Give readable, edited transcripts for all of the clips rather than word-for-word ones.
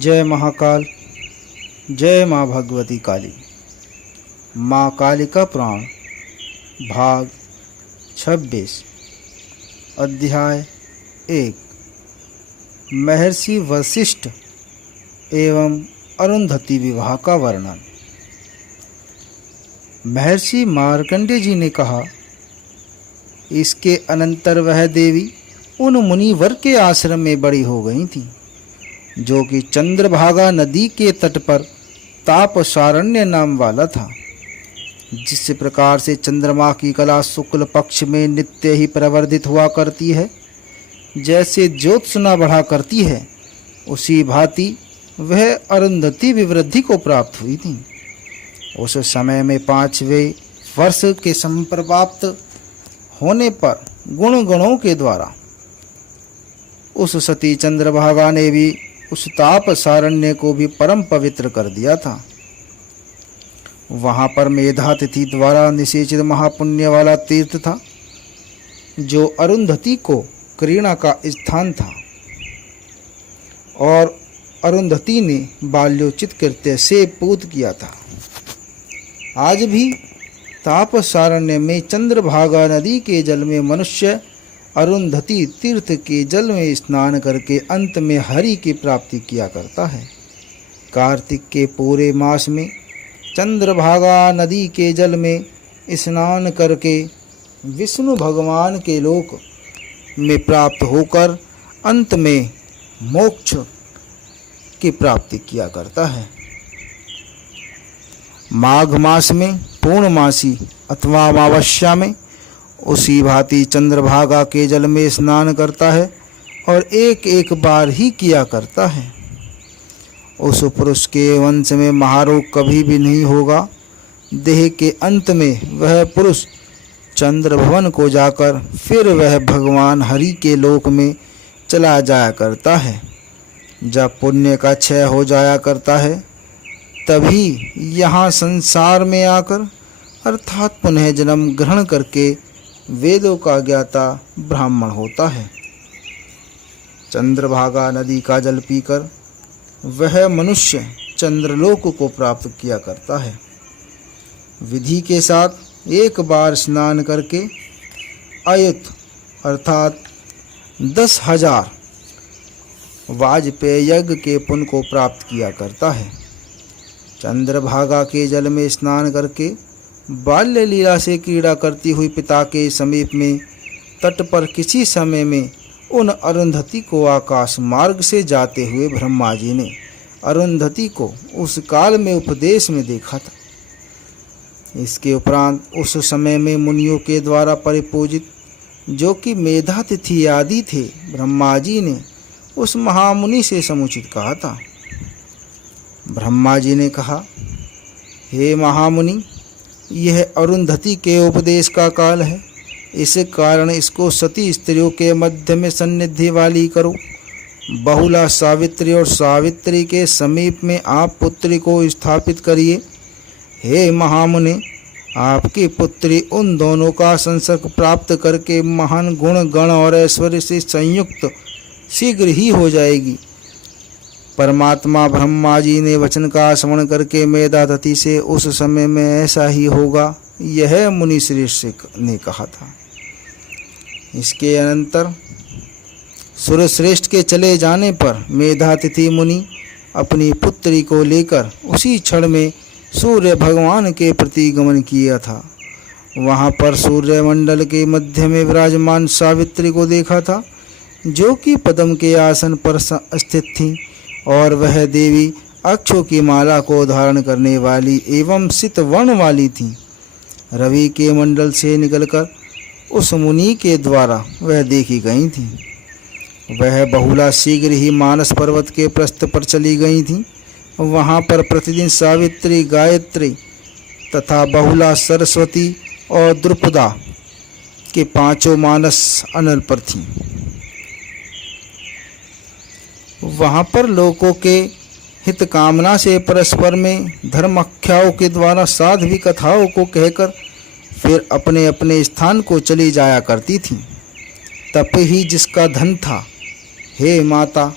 जय महाकाल। जय माँ भगवती काली। माँ कालिका पुराण भाग 26 अध्याय 1 महर्षि वशिष्ठ एवं अरुंधति विवाह का वर्णन। महर्षि मार्कंडेय जी ने कहा, इसके अनंतर वह देवी उन मुनिवर के आश्रम में बड़ी हो गई थी जो कि चंद्रभागा नदी के तट पर तापसारण्य नाम वाला था। जिस प्रकार से चंद्रमा की कला शुक्ल पक्ष में नित्य ही प्रवर्धित हुआ करती है, जैसे ज्योत्सना बढ़ा करती है, उसी भांति वह अरुंधति विवृद्धि को प्राप्त हुई थी। उस समय में 5वें वर्ष के संप्राप्त होने पर गुणों के द्वारा उस सती चंद्रभागा ने भी उस तापसारण्य को भी परम पवित्र कर दिया था। वहां पर मेधातिथि द्वारा निषेचित महापुण्य वाला तीर्थ था, जो अरुंधति को क्रीड़ा का स्थान था और अरुंधति ने बाल्योचित कृत्य से पूत किया था। आज भी तापसारण्य में चंद्रभागा नदी के जल में मनुष्य अरुंधति तीर्थ के जल में स्नान करके अंत में हरि की प्राप्ति किया करता है। कार्तिक के पूरे मास में चंद्रभागा नदी के जल में स्नान करके विष्णु भगवान के लोक में प्राप्त होकर अंत में मोक्ष की प्राप्ति किया करता है। माघ मास में पूर्णमासी अथवा अमावस्या में उसी भांति चंद्रभागा के जल में स्नान करता है और एक एक बार ही किया करता है। उस पुरुष के वंश में महारोग कभी भी नहीं होगा। देह के अंत में वह पुरुष चंद्र भवन को जाकर फिर वह भगवान हरि के लोक में चला जाया करता है। जब पुण्य का क्षय हो जाया करता है, तभी यहाँ संसार में आकर अर्थात पुनः जन्म ग्रहण करके वेदों का ज्ञाता ब्राह्मण होता है। चंद्रभागा नदी का जल पीकर वह मनुष्य चंद्रलोक को प्राप्त किया करता है। विधि के साथ एक बार स्नान करके अयुत अर्थात 10,000 वाजपेय यज्ञ के पुण्य को प्राप्त किया करता है। चंद्रभागा के जल में स्नान करके बाल्य लीला से क्रीड़ा करती हुई पिता के समीप में तट पर किसी समय में उन अरुंधति को आकाश मार्ग से जाते हुए ब्रह्मा जी ने अरुंधति को उस काल में उपदेश में देखा था। इसके उपरांत उस समय में मुनियों के द्वारा परिपूजित जो कि मेधातिथि आदि थे, ब्रह्मा जी ने उस महामुनि से समुचित कहा था। ब्रह्मा जी ने कहा, हे महामुनि, यह अरुंधति के उपदेश का काल है। इस कारण इसको सती स्त्रियों के मध्य में सन्निधि वाली करो। बहुला सावित्री और सावित्री के समीप में आप पुत्री को स्थापित करिए। हे महामुनि, आपकी पुत्री उन दोनों का संसर्ग प्राप्त करके महान गुण गण और ऐश्वर्य से संयुक्त शीघ्र ही हो जाएगी। परमात्मा ब्रह्मा जी ने वचन का श्रवण करके मेधातिथि से उस समय में ऐसा ही होगा, यह मुनि श्रेष्ठ ने कहा था। इसके अनंतर सूर्यश्रेष्ठ के चले जाने पर मेधातिथि मुनि अपनी पुत्री को लेकर उसी क्षण में सूर्य भगवान के प्रति गमन किया था। वहां पर सूर्य मंडल के मध्य में विराजमान सावित्री को देखा था, जो कि पद्म के आसन पर स्थित थी और वह देवी अक्षों की माला को धारण करने वाली एवं सित वर्ण वाली थी। रवि के मंडल से निकलकर उस मुनि के द्वारा वह देखी गई थी। वह बहुला शीघ्र ही मानस पर्वत के प्रस्थ पर चली गई थी। वहां पर प्रतिदिन सावित्री, गायत्री तथा बहुला, सरस्वती और द्रुपदा के 5 मानस अनल पर थीं। वहां पर लोगों के हित कामना से परस्पर में धर्माख्याओं के द्वारा साध्वी कथाओं को कहकर फिर अपने अपने स्थान को चली जाया करती थी। तप ही जिसका धन था। हे माता,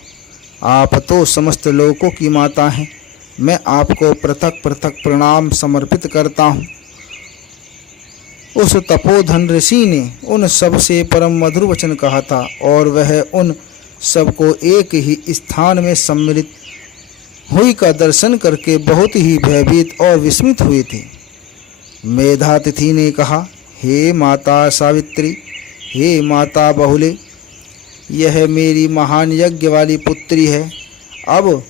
आप तो समस्त लोकों की माता हैं। मैं आपको पृथक पृथक प्रणाम समर्पित करता हूँ। उस तपोधन ऋषि ने उन सब से परम मधुर वचन कहा था और वह उन सबको एक ही स्थान में सम्मिलित हुई का दर्शन करके बहुत ही भयभीत और विस्मित हुए थे। मेधातिथि ने कहा, हे माता सावित्री, हे माता बहुले, यह मेरी महान यज्ञ वाली पुत्री है। अब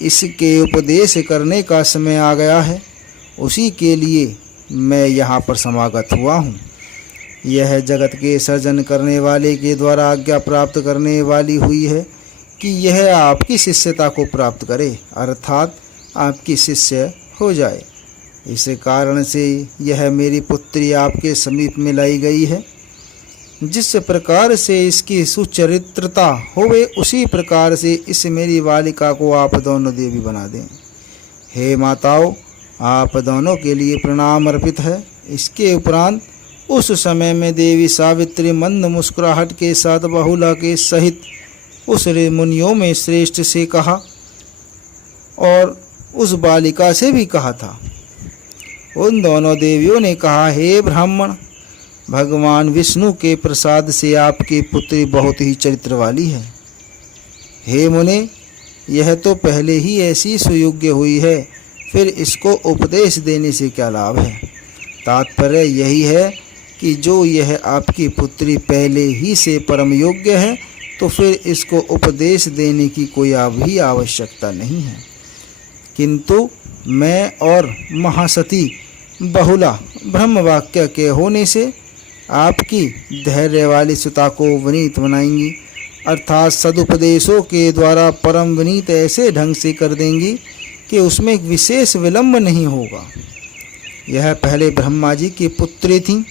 इसके उपदेश करने का समय आ गया है। उसी के लिए मैं यहाँ पर समागत हुआ हूँ। यह जगत के सर्जन करने वाले के द्वारा आज्ञा प्राप्त करने वाली हुई है कि यह आपकी शिष्यता को प्राप्त करे, अर्थात आपकी शिष्य हो जाए। इस कारण से यह मेरी पुत्री आपके समीप में लाई गई है। जिस प्रकार से इसकी सुचरित्रता होवे, उसी प्रकार से इस मेरी बालिका को आप दोनों देवी बना दें। हे माताओं, आप दोनों के लिए प्रणाम अर्पित है। इसके उपरांत उस समय में देवी सावित्री मंद मुस्कुराहट के साथ बहुला के सहित उस मुनियों में श्रेष्ठ से कहा और उस बालिका से भी कहा था। उन दोनों देवियों ने कहा, हे ब्राह्मण, भगवान विष्णु के प्रसाद से आपकी पुत्री बहुत ही चरित्र वाली है। हे मुने, यह तो पहले ही ऐसी सुयोग्य हुई है, फिर इसको उपदेश देने से क्या लाभ है। तात्पर्य यही है कि जो यह आपकी पुत्री पहले ही से परम योग्य है, तो फिर इसको उपदेश देने की कोई भी आवश्यकता नहीं है। किंतु मैं और महासती बहुला ब्रह्म वाक्य के होने से आपकी धैर्य वाली सुता को विनीत बनाएंगी, अर्थात सदुपदेशों के द्वारा परम विनीत ऐसे ढंग से कर देंगी कि उसमें एक विशेष विलंब नहीं होगा। यह पहले ब्रह्मा जी की पुत्री थी।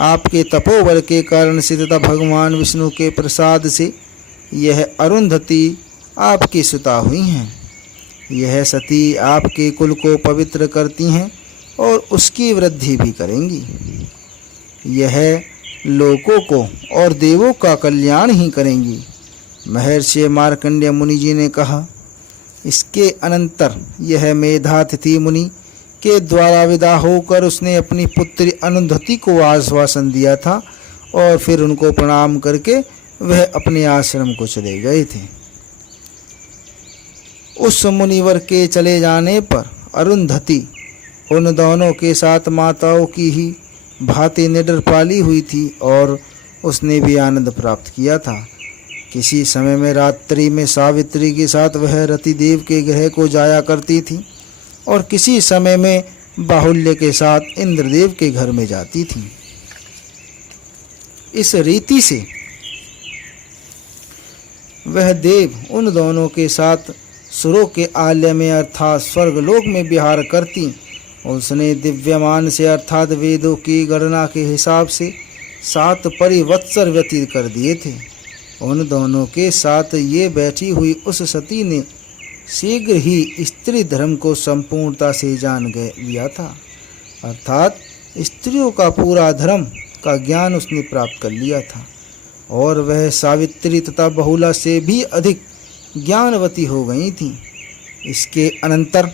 आपके तपोबल के कारण से तथा भगवान विष्णु के प्रसाद से यह अरुंधति आपकी सुता हुई हैं। यह सती आपके कुल को पवित्र करती हैं और उसकी वृद्धि भी करेंगी। यह लोकों को और देवों का कल्याण ही करेंगी। महर्षि मार्कंडेय मुनि जी ने कहा। इसके अनंतर यह मेधातिथि मुनि के द्वारा विदा होकर उसने अपनी पुत्री अरुंधति को आश्वासन दिया था और फिर उनको प्रणाम करके वह अपने आश्रम को चले गए थे। उस मुनिवर के चले जाने पर अरुंधति उन दोनों के साथ माताओं की ही भांति निडर पाली हुई थी और उसने भी आनंद प्राप्त किया था। किसी समय में रात्रि में सावित्री के साथ वह रतिदेव के गृह को जाया करती थी और किसी समय में बाहुल्य के साथ इंद्रदेव के घर में जाती थी। इस रीति से वह देव उन दोनों के साथ सुरों के आलय में अर्थात स्वर्गलोक में विहार करती। उसने दिव्यमान से अर्थात वेदों की गणना के हिसाब से 7 परिवत्सर व्यतीत कर दिए थे। उन दोनों के साथ ये बैठी हुई उस सती ने शीघ्र ही स्त्री धर्म को संपूर्णता से जान लिया था, अर्थात स्त्रियों का पूरा धर्म का ज्ञान उसने प्राप्त कर लिया था और वह सावित्री तथा बहुला से भी अधिक ज्ञानवती हो गई थी। इसके अनंतर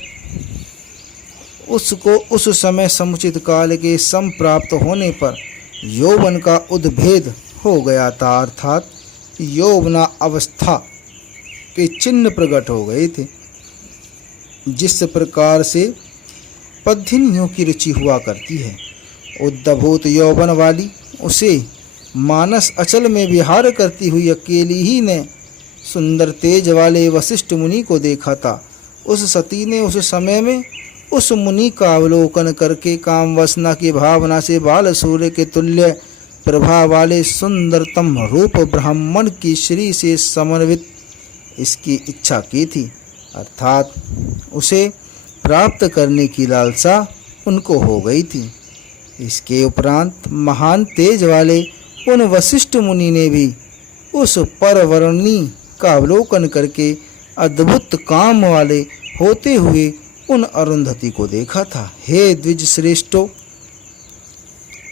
उसको उस समय समुचित काल के संप्राप्त होने पर यौवन का उद्भेद हो गया था, अर्थात यौवना अवस्था के चिन्ह प्रकट हो गए थे। जिस प्रकार से पद्धिनियों की रुचि हुआ करती है, उद्धभूत यौवन वाली उसे मानस अचल में विहार करती हुई अकेली ही ने सुंदर तेज वाले वशिष्ठ मुनि को देखा था। उस सती ने उस समय में उस मुनि का अवलोकन करके काम वासना की भावना से बाल सूर्य के तुल्य प्रभा वाले सुंदरतम रूप ब्राह्मण की श्री से समन्वित इसकी इच्छा की थी, अर्थात उसे प्राप्त करने की लालसा उनको हो गई थी। इसके उपरांत महान तेज वाले उन वशिष्ठ मुनि ने भी उस परवर्णी का अवलोकन करके अद्भुत काम वाले होते हुए उन अरुंधति को देखा था। हे द्विज श्रेष्ठों,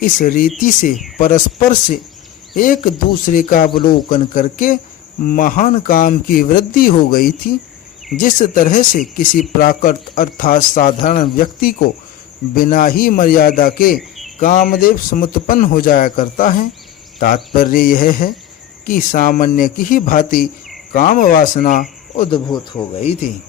इस रीति से परस्पर से एक दूसरे का अवलोकन करके महान काम की वृद्धि हो गई थी। जिस तरह से किसी प्राकृत अर्थात साधारण व्यक्ति को बिना ही मर्यादा के कामदेव समुत्पन्न हो जाया करता है, तात्पर्य यह है कि सामान्य की ही भांति काम वासना उद्भूत हो गई थी।